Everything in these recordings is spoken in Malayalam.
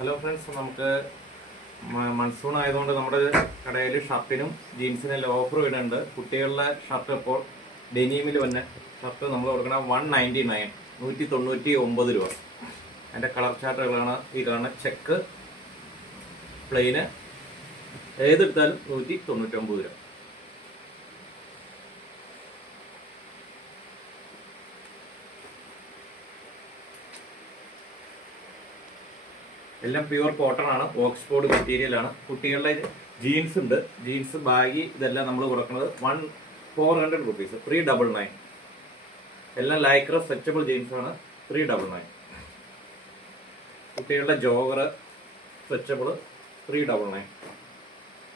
ഹലോ ഫ്രണ്ട്സ്, നമുക്ക് മൺസൂൺ ആയതുകൊണ്ട് നമ്മുടെ കടയിൽ ഷർട്ടിനും ജീൻസിനും ഓഫർ വരുന്നുണ്ട്. കുട്ടികളുടെ ഷർട്ട് ഇപ്പോൾ ഡെനിമിൽ വന്ന ഷർട്ട് നമ്മൾ കൊടുക്കണം 199, 199 രൂപ. അതിൻ്റെ കളർ ചാർട്ടുകളാണ് ഈ കാണുന്ന ചെക്ക്, പ്ലെയിന്, ഏതെടുത്താലും 199 രൂപ. എല്ലാം പ്യുവർ കോട്ടൺ ആണ്, ഓക്സ്ഫോർഡ് മെറ്റീരിയൽ ആണ്. കുട്ടികളുടെ ജീൻസ് ഉണ്ട്, ജീൻസ് ബാഗി, ഇതെല്ലാം നമ്മൾ കൊടുക്കുന്നത് 400 റുപ്പീസ്, 399. എല്ലാം ലൈക്ര സ്ട്രെച്ചബിൾ ജീൻസ് ആണ്, 399. കുട്ടികളുടെ ജോഗർ സ്ട്രെച്ചബിൾ 399.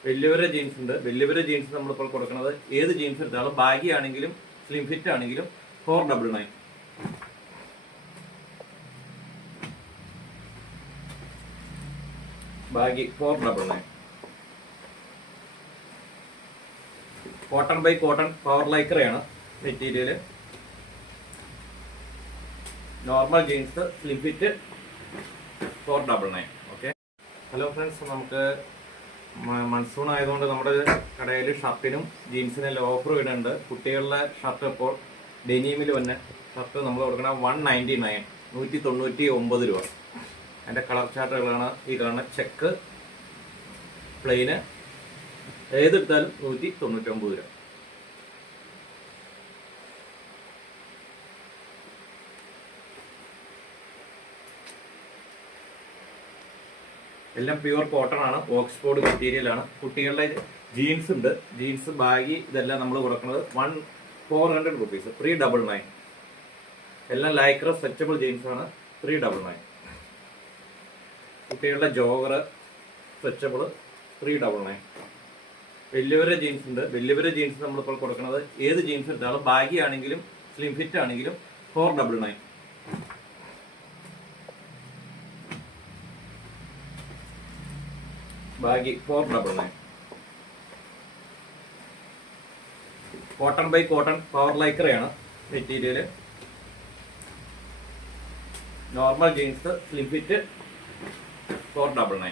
വലിയവരുടെ ജീൻസ് ഉണ്ട്, വലിയവരുടെ ജീൻസ് നമ്മളിപ്പോൾ കൊടുക്കുന്നത് ഏത് ജീൻസ് എടുത്താലും ബാഗി ആണെങ്കിലും സ്ലിം ഫിറ്റ് ആണെങ്കിലും 499. Baggy 499. Cotton by cotton power ലൈക്രയാണ് material. Normal jeans slim fit 499. Okay. Hello friends, നമുക്ക് മൺസൂൺ ആയതുകൊണ്ട് നമ്മുടെ കടയിൽ ഷർട്ടിനും ജീൻസിനും ഓഫർ വരുന്നുണ്ട്. കുട്ടികളുടെ ഷർട്ട് ഇപ്പോൾ ഡെനിമിൽ വന്ന ഷർട്ട് നമ്മൾ കൊടുക്കണം 199, 199 രൂപ. അതിൻ്റെ കളർ ചാർട്ടുകളാണ് ഈ കാണുന്ന ചെക്ക്, പ്ലെയിന്, ഏതെടുത്താലും 199 രൂപ. എല്ലാം പ്യുവർ കോട്ടൺ ആണ്, ഓക്സ്ഫോർഡ് മെറ്റീരിയൽ ആണ്. കുട്ടികളുടെ ജീൻസ് ഉണ്ട്, ജീൻസ് ബാഗി, ഇതെല്ലാം നമ്മൾ കൊടുക്കുന്നത് 400 റുപ്പീസ്, 399. എല്ലാം ലൈക്ര സ്ട്രെച്ചബിൾ ജീൻസ് ആണ്, 399. കുട്ടികളുടെ ജോഗർ സ്ട്രെച്ചബിൾ 399. വലിയവരുടെ ജീൻസ് ഉണ്ട്, വലിയവരുടെ ജീൻസ് നമ്മളിപ്പോൾ കൊടുക്കുന്നത് ഏത് ജീൻസ് എടുത്താലും ബാഗി ആണെങ്കിലും സ്ലിം ഫിറ്റ് ആണെങ്കിലും 499. Baggy 499. Cotton by cotton power ലൈക്രയാണ് material. Normal jeans slim fit 499.